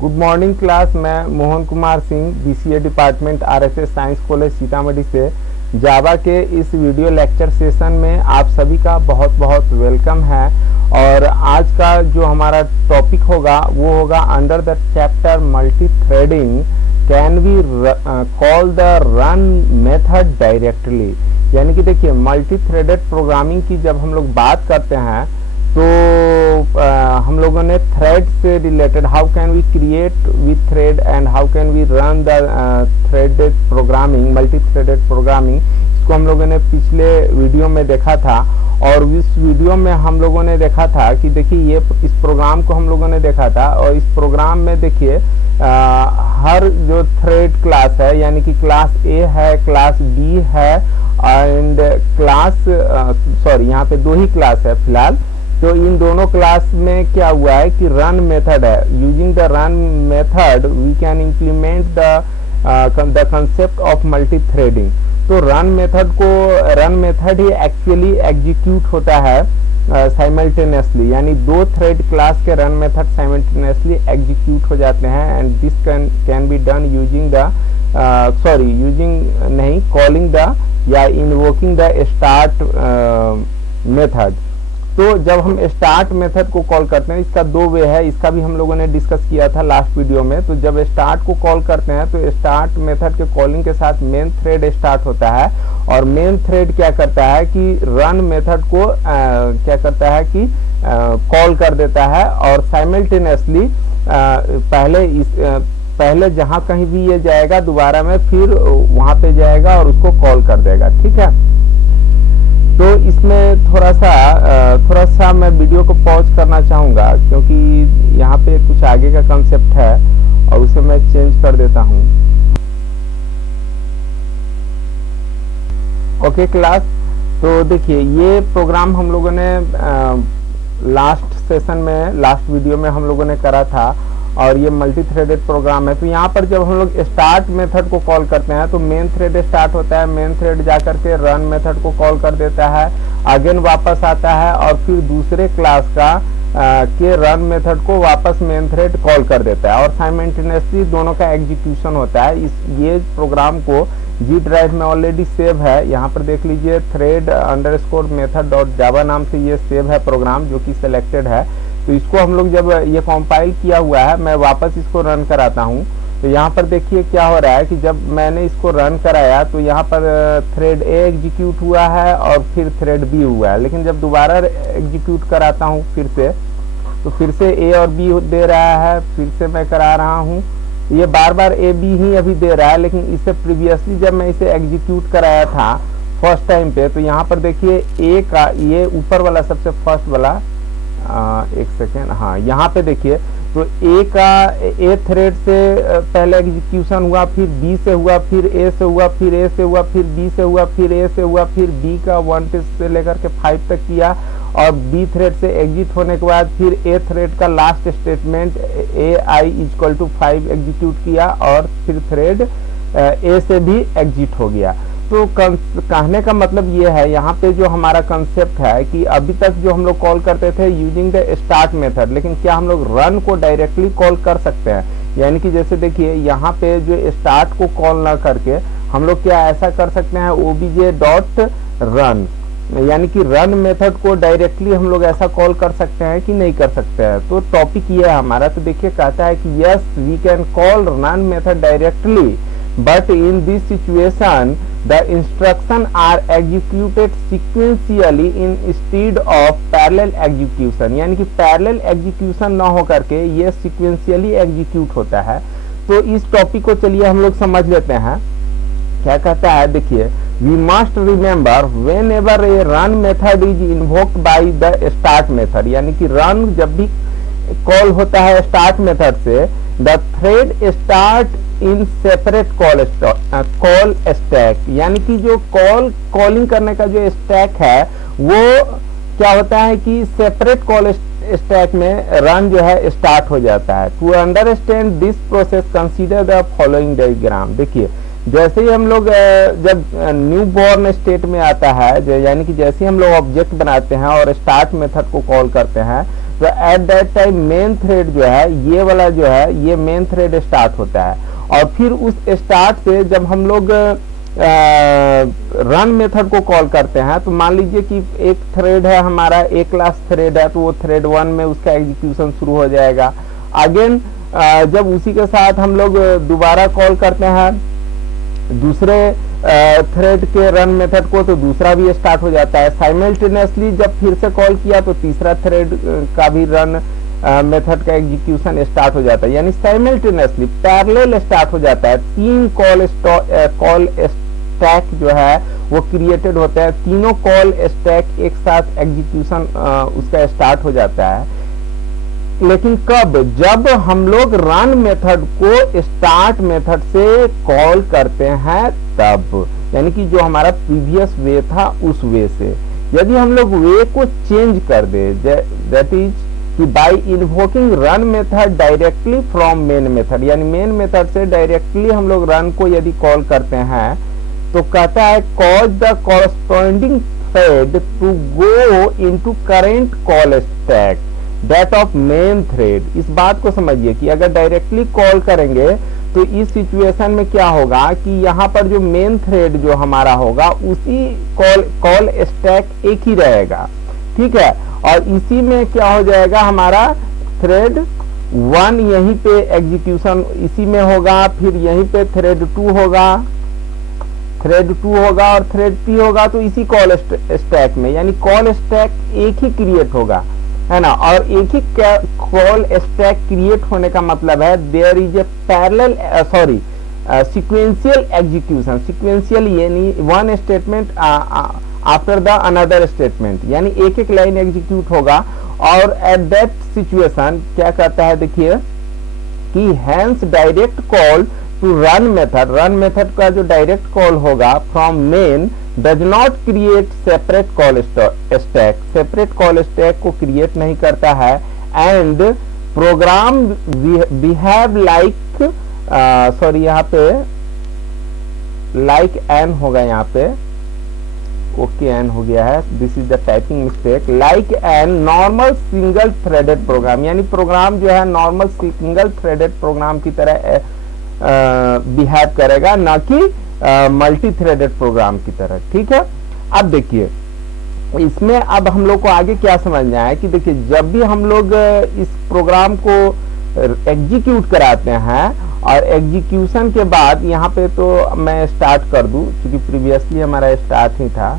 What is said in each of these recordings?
Good morning class. मैं Mohan Kumar Singh, BCA department, RSS science college Sitamarhi से Java के इस वीडियो लेक्चर सेशन में आप सभी का बहुत बहुत वेलकम है। और आज का जो हमारा टॉपिक होगा वो होगा under the chapter multithreading can we call the run method directly. यानी कि देखिए, मल्टी थ्रेडेड प्रोग्रामिंग की जब हम लोग बात करते हैं तो हम लोगों ने थ्रेड से related how can we create with thread and how can we run the threaded programming, multithreaded programming, इसको हम लोगों ने पिछले वीडियो में देखा था। और इस वीडियो में हम लोगों ने देखा था कि देखिए, ये इस प्रोग्राम को हम लोगों ने देखा था और इस प्रोग्राम में देखिए हर जो थ्रेड क्लास है, यानी कि क्लास ए है, क्लास बी है एंड क्लास यहाँ पे दो ही क्लास है फिलहाल। तो इन दोनों क्लास में क्या हुआ है कि रन मेथड है। Using the run method we can implement the concept of multithreading. तो रन मेथड ही एक्चुअली एग्जीक्यूट होता है साइमल्टेनियसली, यानी दो थ्रेड क्लास के रन मेथड साइमल्टेनियसली एग्जीक्यूट हो जाते हैं and this can be done using calling the या इन्वोकिंग द स्टार्ट मेथड। तो जब हम स्टार्ट मेथड को कॉल करते हैं, इसका दो वे है, इसका भी हम लोगों ने डिस्कस किया था लास्ट वीडियो में। तो जब स्टार्ट को कॉल करते हैं तो स्टार्ट मेथड के कॉलिंग के साथ मेन थ्रेड स्टार्ट होता है और मेन थ्रेड क्या करता है कि रन मेथड को क्या करता है कि कॉल कर देता है और साइमल्टेनियसली पहले जहां कहीं भी ये जाएगा दोबारा में फिर वहां पे जाएगा और उसको कॉल कर देगा। ठीक है, तो इसमें थोड़ा सा मैं वीडियो को पॉज करना चाहूंगा क्योंकि यहाँ पे कुछ आगे का कंसेप्ट है और उसे मैं चेंज कर देता हूँ। ओके क्लास, तो देखिए ये प्रोग्राम हम लोगों ने लास्ट सेशन में, लास्ट वीडियो में हम लोगों ने करा था और ये मल्टी थ्रेडेड प्रोग्राम है। तो यहाँ पर जब हम लोग स्टार्ट मेथड को कॉल करते हैं तो मेन थ्रेड स्टार्ट होता है, मेन थ्रेड जाकर के रन मेथड को कॉल कर देता है, अगेन वापस आता है और फिर दूसरे क्लास का के रन मेथड को वापस मेन थ्रेड कॉल कर देता है और साइमल्टेनियसली दोनों का एग्जीक्यूशन होता है। ये प्रोग्राम को जी ड्राइव में ऑलरेडी सेव है, यहाँ पर देख लीजिए, थ्रेड अंडरस्कोर मेथड डॉट जावा नाम से ये सेव है प्रोग्राम जो कि सिलेक्टेड है। तो इसको हम लोग जब ये कंपाइल किया हुआ है, मैं वापस इसको रन कराता हूँ। तो यहाँ पर देखिए क्या हो रहा है कि जब मैंने इसको रन कराया तो यहाँ पर थ्रेड ए एग्जीक्यूट हुआ है और फिर थ्रेड बी हुआ है, लेकिन जब दोबारा एग्जीक्यूट कराता हूँ फिर से, तो फिर से ए और बी दे रहा है, फिर से मैं करा रहा हूँ, ये बार बार ए बी ही अभी दे रहा है। लेकिन इससे प्रीवियसली जब मैं इसे एग्जीक्यूट कराया था फर्स्ट टाइम पे, तो यहाँ पर देखिए ए का ये ऊपर वाला सबसे फर्स्ट वाला एक सेकेंड, हाँ यहाँ पे देखिए, तो ए थ्रेड से पहले एग्जीक्यूशन हुआ, फिर बी से हुआ, फिर ए से हुआ, फिर ए से हुआ, फिर बी से हुआ, फिर ए से हुआ, फिर बी का 1 से लेकर के 5 तक किया और बी थ्रेड से एग्जिट होने के बाद फिर ए थ्रेड का last statement a I equal to 5 execute किया और फिर थ्रेड ए से भी एग्जिट हो गया। तो कहने का मतलब ये है, यहाँ पे जो हमारा कंसेप्ट है कि अभी तक जो हम लोग कॉल करते थे यूजिंग द स्टार्ट मेथड, लेकिन क्या हम लोग रन को डायरेक्टली कॉल कर सकते हैं? यानी कि जैसे देखिए यहाँ पे जो स्टार्ट को कॉल ना करके हम लोग क्या ऐसा कर सकते हैं, ओबीजे डॉट रन, यानी कि रन मेथड को डायरेक्टली हम लोग ऐसा कॉल कर सकते हैं कि नहीं कर सकते हैं? तो टॉपिक ये है हमारा। तो देखिए कहता है कि yes we can call run method directly, but in this situation the instruction are executed sequentially instead of parallel execution, यानी कि parallel execution ना हो करके ये sequentially execute होता है। तो इस टॉपिक को चलिए हम लोग समझ लेते हैं क्या कहता है। देखिए, we must remember whenever a run method is invoked by the start method, यानी कि run जब भी कॉल होता है स्टार्ट मेथड से, the thread start in separate call stack, यानी कि जो कॉलिंग करने का जो स्टैक है वो क्या होता है कि सेपरेट कॉल स्टैक में रन जो है स्टार्ट हो जाता है। To understand this process consider the following diagram. देखिए, जैसे ही हम लोग जब न्यू बॉर्न स्टेट में आता है, यानी कि जैसे ही हम लोग ऑब्जेक्ट बनाते हैं और स्टार्ट मेथड को कॉल करते हैं, तो eight that time main thread जो है, ये वाला जो है, ये मेन थ्रेड स्टार्ट होता है। और फिर उस स्टार्ट से जब हम लोग रन मेथड को कॉल करते हैं, तो मान लीजिए कि एक थ्रेड है हमारा, एक क्लास थ्रेड है, तो वो थ्रेड 1 में उसका एग्जीक्यूशन शुरू हो जाएगा। अगेन जब उसी के साथ हम लोग दोबारा कॉल करते हैं दूसरे थ्रेड के रन मेथड को, तो दूसरा भी स्टार्ट हो जाता है। साइमल्टेनियसली जब फिर से कॉल किया तो तीसरा थ्रेड का भी रन मेथड का एग्जीक्यूशन स्टार्ट हो जाता है, यानी साइमल्टेनियसली पैरेलल स्टार्ट हो जाता है। 3 कॉल स्टैक जो है वो क्रिएटेड होता है, तीनों कॉल स्टैक एक साथ एग्जीक्यूशन उसका स्टार्ट हो जाता है। लेकिन कब? जब हम लोग रन मेथड को स्टार्ट मेथड से कॉल करते हैं तब, यानी कि जो हमारा प्रीवियस वे था उस वे से। यदि हम लोग वे को चेंज कर दे, दैट इज कि by invoking run method directly from main method, यानी मेन मेथड से डायरेक्टली हम लोग रन को यदि कॉल करते हैं, तो कहता है cause the corresponding thread to go into current call stack that of main thread. इस बात को समझिए कि अगर डायरेक्टली कॉल करेंगे तो इस सिचुएशन में क्या होगा कि यहाँ पर जो मेन थ्रेड जो हमारा होगा उसी कॉल स्टैक एक ही रहेगा, ठीक है। और इसी में क्या हो जाएगा, हमारा थ्रेड 1 यहीं पे एग्जीक्यूशन इसी में होगा, फिर यहीं पे थ्रेड 2 होगा, थ्रेड 2 होगा और थ्रेड 3 होगा, तो इसी कॉल स्टैक में, यानी कॉल स्टैक एक ही क्रिएट होगा, है ना। और एक ही कॉल स्टैक क्रिएट होने का मतलब है there is a parallel sequential execution. Sequential यानी one statement after the another statement, यानी एक एक लाइन एग्जीक्यूट होगा। और एट दैट सिचुएशन क्या कहता है, देखिए कि hence direct call to run method, run method का जो डायरेक्ट कॉल होगा from main does not create separate call stack, separate call stack को क्रिएट नहीं करता है। And program behave like, sorry यहाँ पे लाइक एन होगा, यहाँ पे ओके एन हो गया है, this is the typing mistake. Like an normal single threaded program, यानी प्रोग्राम जो है नॉर्मल सिंगल थ्रेडेड प्रोग्राम की तरह बिहेव करेगा, ना कि मल्टी थ्रेडेड प्रोग्राम की तरह, ठीक है। अब देखिए इसमें अब हम लोग को आगे क्या समझना है कि देखिए जब भी हम लोग इस प्रोग्राम को एग्जीक्यूट कराते हैं और एग्जीक्यूशन के बाद यहाँ पे तो मैं स्टार्ट कर दूं क्योंकि प्रीवियसली हमारा स्टार्ट ही था,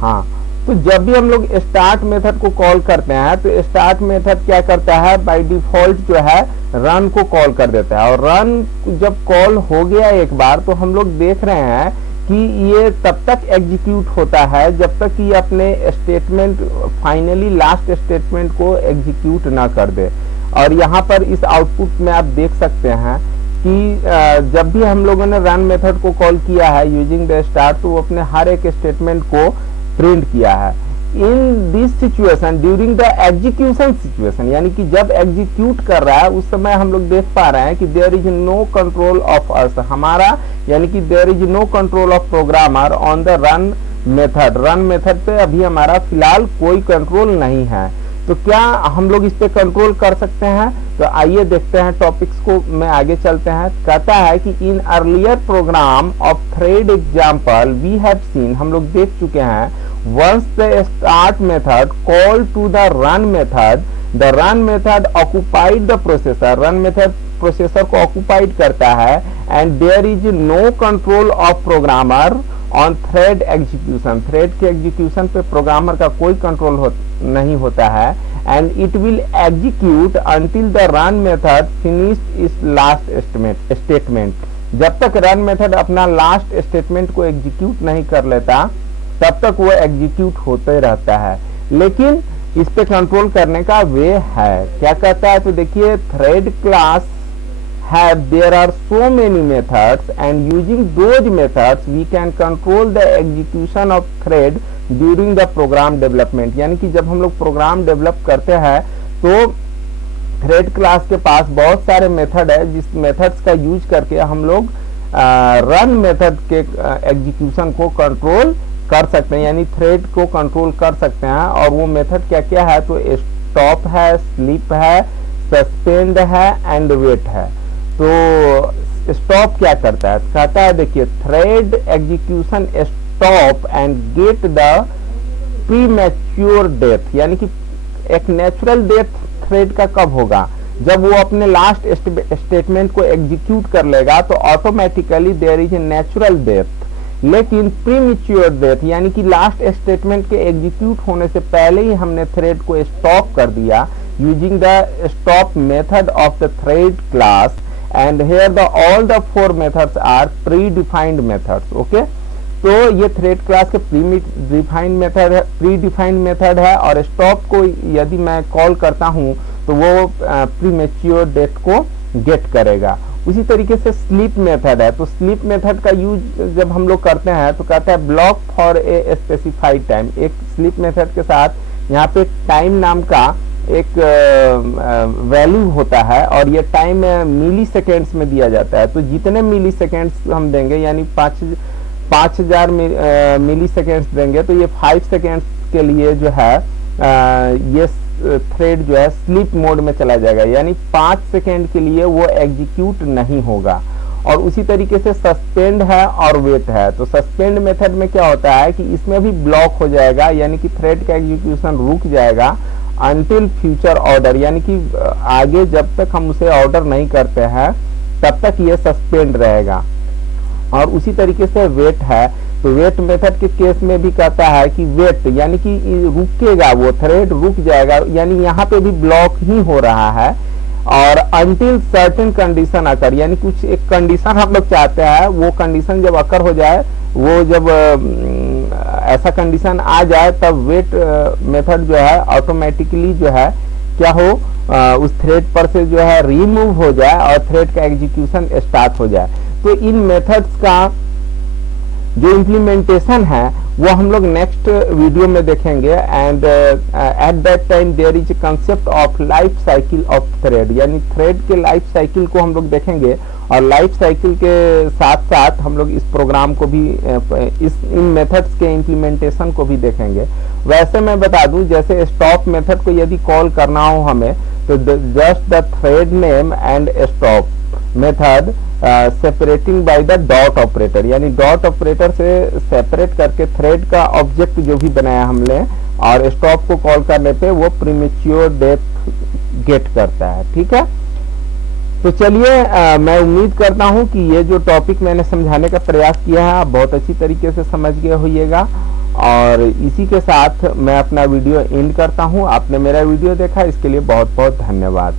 हाँ। तो जब भी हम लोग स्टार्ट मेथड को कॉल करते हैं तो स्टार्ट मेथड क्या करता है, बाय डिफॉल्ट जो है रन को कॉल कर देता है। और रन जब कॉल हो गया एक बार तो हम लोग देख रहे हैं कि ये तब तक एग्जीक्यूट होता है जब तक कि अपने स्टेटमेंट फाइनली लास्ट स्टेटमेंट को एग्जीक्यूट ना कर दे। और यहाँ पर इस आउटपुट में आप देख सकते हैं कि जब भी हम लोगों ने रन मेथड को कॉल किया है यूजिंग द स्टार्ट, तो वो अपने हर एक स्टेटमेंट को प्रिंट किया है। In this situation during the execution situation, यानी कि जब एग्जीक्यूट कर रहा है उस समय हम लोग देख पा रहे हैं कि there is no control of us, हमारा यानी कि there is no control of programmer on the run method. Run method पे अभी हमारा फिलहाल कोई कंट्रोल नहीं है। तो क्या हम लोग इस पे कंट्रोल कर सकते हैं? तो आइए देखते हैं टॉपिक्स को, में आगे चलते हैं। कहता है कि in earlier program of thread example we have seen, हम लोग देख चुके हैं, once the start method call to the run method occupied the processor, run method processor को ऑक्युपाइड करता है। And there is no control of programmer on thread execution, thread के execution पे प्रोग्रामर का कोई कंट्रोल नहीं होता है। And it will execute until the run method finished is last statement, जब तक रन मेथड अपना लास्ट स्टेटमेंट को एग्जीक्यूट नहीं कर लेता तब तक वो एग्जीक्यूट होते रहता है। लेकिन इस पे कंट्रोल करने का वे है, क्या कहता है? तो देखिए thread class there are so many methods and using those methods we can control the execution of thread during the program development, यानी कि जब हम लोग प्रोग्राम डेवलप करते हैं तो थ्रेड क्लास के पास बहुत सारे मेथड है जिस मेथड्स का यूज करके हम लोग रन मेथड के एग्जीक्यूशन को कंट्रोल कर सकते हैं, यानी थ्रेड को कंट्रोल कर सकते हैं। और वो मेथड क्या क्या है, तो स्टॉप है, स्लीप है, सस्पेंड है एंड वेट है। तो स्टॉप क्या करता है, कहता है देखिए thread execution stop and get the premature death, यानी कि एक नेचुरल डेथ थ्रेड का कब होगा, जब वो अपने लास्ट स्टेटमेंट को एग्जीक्यूट कर लेगा तो automatically there is a natural death. लेकिन प्रीमैच्योर डेथ यानी कि लास्ट स्टेटमेंट के एग्जीक्यूट होने से पहले ही हमने थ्रेड को स्टॉप कर दिया using the stop method of the thread class, and here the all the 4 methods are predefined methods. Okay, तो ये थ्रेड क्लास के प्री डिफाइंड मेथड है और स्टॉप को यदि मैं कॉल करता हूं तो वो प्रीमैच्योर डेट को गेट करेगा। उसी तरीके से स्लीप मेथड है, तो स्लीप मेथड का यूज जब हम लोग करते हैं तो कहता है block for a specified time. एक स्लीप मेथड के साथ यहाँ पे टाइम नाम का एक वैल्यू होता है और ये टाइम मिली सेकेंड्स में दिया जाता है। तो जितने मिली सेकेंड्स हम देंगे यानी 5000 मिली सेकेंड्स देंगे तो ये 5 सेकेंड्स के लिए जो है ये थ्रेड जो है स्लीप मोड में चला जाएगा, यानी 5 सेकेंड के लिए वो एग्जीक्यूट नहीं होगा। और उसी तरीके से सस्पेंड है और वेट है, तो सस्पेंड मेथड में क्या होता है कि इसमें भी ब्लॉक हो जाएगा, यानी कि थ्रेड का एग्जीक्यूशन रुक जाएगा अनटिल फ्यूचर ऑर्डर, यानी कि आगे जब तक हम उसे ऑर्डर नहीं करते हैं तब तक ये सस्पेंड रहेगा। और उसी तरीके से वेट है, तो वेट मेथड के केस में भी कहता है कि वेट यानी कि रुकेगा, वो थ्रेड रुक जाएगा, यानी यहाँ पे भी ब्लॉक ही हो रहा है। और अनटिल सर्टेन कंडीशन अकर, यानी कुछ एक कंडीशन हम लोग चाहते हैं, वो कंडीशन जब अकर हो जाए, वो जब ऐसा कंडीशन आ जाए तब वेट मेथड जो है ऑटोमेटिकली जो है क्या हो उस थ्रेड पर से जो है रिमूव हो जाए और थ्रेड का एग्जीक्यूशन स्टार्ट हो जाए। तो इन मेथड्स का जो इम्प्लीमेंटेशन है वो हम लोग नेक्स्ट वीडियो में देखेंगे। And at that time there is concept of life cycle of thread, यानी थ्रेड के लाइफ साइकिल को हम लोग देखेंगे और लाइफ साइकिल के साथ साथ हम लोग इस प्रोग्राम को भी इन मेथड्स के इम्प्लीमेंटेशन को भी देखेंगे। वैसे मैं बता दूं जैसे स्टॉप मेथड को यदि कॉल करना हो हमें तो just the thread name and stop method separating by the dot operator, यानी डॉट ऑपरेटर से सेपरेट करके थ्रेड का ऑब्जेक्ट जो भी बनाया हमने और स्टॉप को कॉल करने पे वो प्रीमैच्योर डेथ गेट करता है। ठीक है, तो चलिए मैं उम्मीद करता हूं कि ये जो टॉपिक मैंने समझाने का प्रयास किया है आप बहुत अच्छी तरीके से समझ गए होइएगा। और इसी के साथ मैं अपना वीडियो एंड करता हूं। आपने मेरा वीडियो देखा इसके लिए बहुत बहुत धन्यवाद।